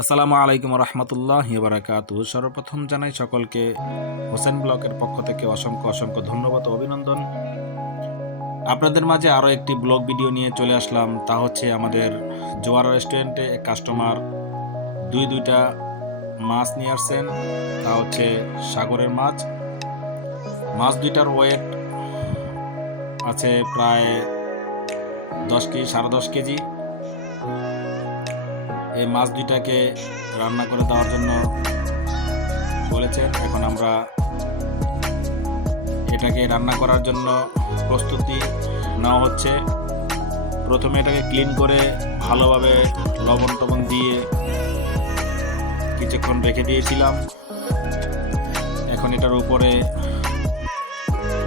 আসসালামু আলাইকুম রহমতুল্লাহি বারাকাতুহু। সর্বপ্রথম জানাই সকলকে হোসেন ব্লকের পক্ষ থেকে অসংখ্য অসংখ্য ধন্যবাদ ও অভিনন্দন। আপনাদের মাঝে আরও একটি ব্লগ ভিডিও নিয়ে চলে আসলাম। তা হচ্ছে আমাদের জোয়ারা রেস্টুরেন্টে এক কাস্টমার দুইটা মাছ নিয়ে আসছেন। তা হচ্ছে সাগরের মাছ। মাছ দুইটার ওয়েট আছে প্রায় 10 কেজি, 10.5 কেজি। এই মাছ দুইটাকে রান্না করে দেওয়ার জন্য বলেছেন। এখন আমরা এটাকে রান্না করার জন্য প্রস্তুতি নেওয়া হচ্ছে। প্রথমে এটাকে ক্লিন করে ভালোভাবে লবণ টবণ দিয়ে কিছুক্ষণ রেখে দিয়েছিলাম। এখন এটার উপরে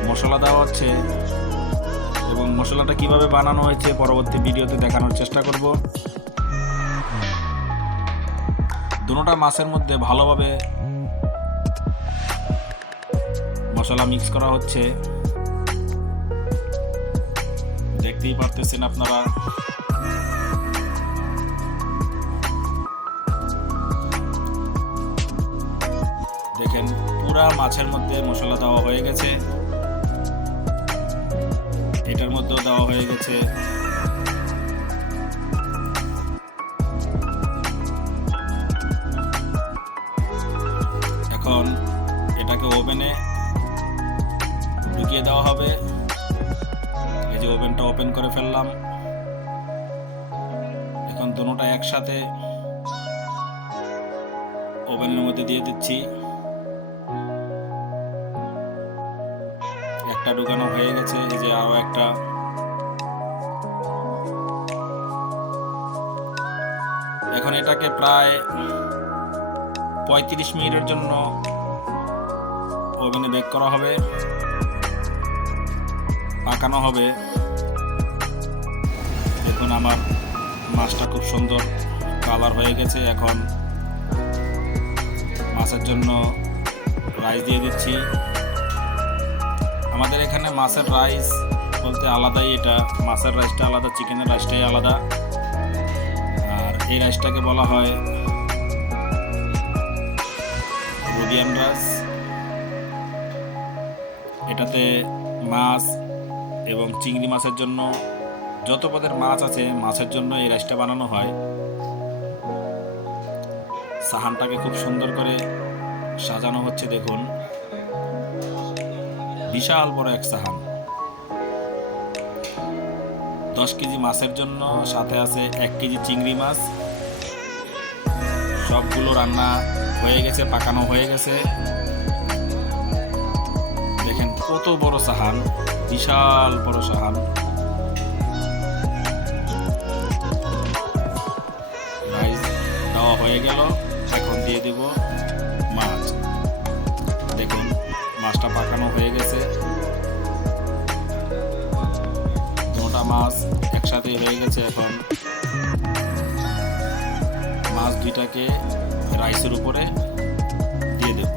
মশলা দেওয়া হচ্ছে এবং মশলাটা কিভাবে বানানো হয়েছে পরবর্তী ভিডিওতে দেখানোর চেষ্টা করব। দুটোটা মাছের মধ্যে ভালোভাবে মশলা মিক্স করা হচ্ছে, দেখতেই পারতেছেন আপনারা। দেখেন পুরা মাছের মধ্যে মশলা দেওয়া হয়ে গেছে, এটার মধ্যেও দেওয়া হয়ে গেছে। এখন এটাকে ওভেনে ঢুকিয়ে দেওয়া হবে। এই যে ওভেনটা ওপেন করে ফেললাম। এখন দুটোটা একসাথে ওভেনের মধ্যে দিয়ে দিচ্ছি। একটা ঢুকানো হয়ে গেছে, এই যে আরো একটা। এখন এটাকে প্রায় 35 মিনিটের জন্য ওভেনে বেক করা হবে, পাকানো হবে। দেখুন আমার মাছটা খুব সুন্দর কালার হয়ে গেছে। এখন মাছের জন্য রাইস দিয়ে দিচ্ছি। আমাদের এখানে মাছের রাইস বলতে আলাদাই, এটা মাছের রাইসটা আলাদা, চিকেনের রাইসটাই আলাদা। আর এই রাইসটাকে বলা হয় রুবিয়ান রাইস। এটাতে মাছ এবং চিংড়ি মাছের জন্য, যত পদের মাছ আছে মাছের জন্য এই রাইসটা বানানো হয়। সাহানটাকে খুব সুন্দর করে সাজানো হচ্ছে। দেখুন বিশাল বড় এক সাহান, 10 কেজি মাছের জন্য, সাথে আছে 1 কেজি চিংড়ি মাছ। সবগুলো রান্না হয়ে গেছে, পাকানো হয়ে গেছে। দেখেন কত বড় সাহান, বিশাল বড় সাহান। রাইস দেওয়া হয়ে গেল, এখন দিয়ে দেব মাছ। দেখুন মাছটা পাকানো হয়ে গেছে, দুটো মাছ একসাথে হয়ে গেছে। এখন মাছ দুইটাকে রাইসের উপরে দিয়ে দেব।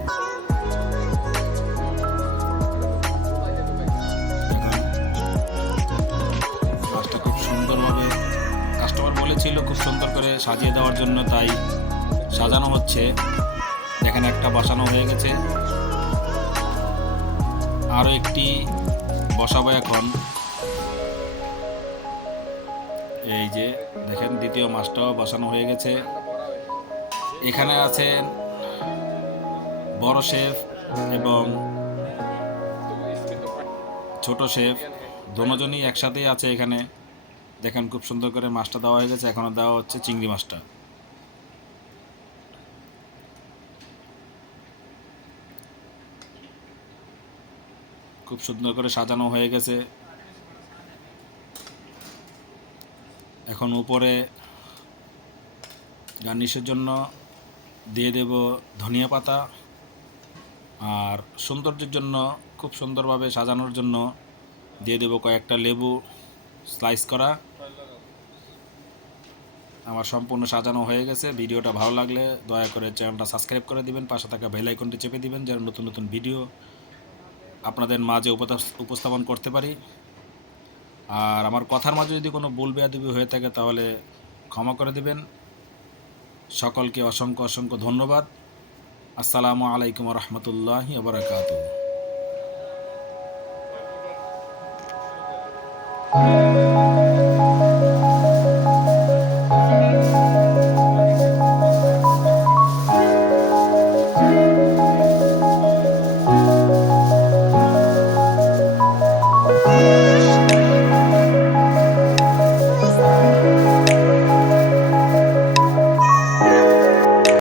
মাছটা খুব সুন্দরভাবে কাস্টমার বলেছিল খুব সুন্দর করে সাজিয়ে দেওয়ার জন্য, তাই সাজানো হচ্ছে। দেখেন একটা বসানো হয়ে গেছে, আরও একটি বসাবো এখন। এই যে দেখেন দ্বিতীয় মাছটাও বসানো হয়ে গেছে। এখানে আছেন বড় শেফ এবং ছোট শেফ, দুজনই একসাথেই আছে এখানে। দেখেন খুব সুন্দর করে মাছটা দেওয়া হয়ে গেছে। এখনো দেওয়া হচ্ছে চিংড়ি মাছটা। খুব সুন্দর করে সাজানো হয়ে গেছে। এখন উপরে গার্নিশের জন্য দিয়ে দেব ধনিয়া পাতা, আর সৌন্দর্যের জন্য খুব সুন্দরভাবে সাজানোর জন্য দিয়ে দেব কয়েকটা লেবু স্লাইস করা। আমার সম্পূর্ণ সাজানো হয়ে গেছে। ভিডিওটা ভালো লাগলে দয়া করে চ্যানেলটা সাবস্ক্রাইব করে দিবেন, পাশে থাকা বেল আইকনটি চেপে দিবেন, যেন নতুন নতুন ভিডিও আপনাদের মাঝে উপস্থাপন করতে পারি। আর আমার কথার মাঝে যদি কোনো ভুল বেয়াদবি হয়ে থাকে তাহলে ক্ষমা করে দিবেন। সকলকে অসংখ্য অসংখ্য ধন্যবাদ। আসসালামু আলাইকুম রহমতুল্লাহি ওয়া বারাকাতুহু।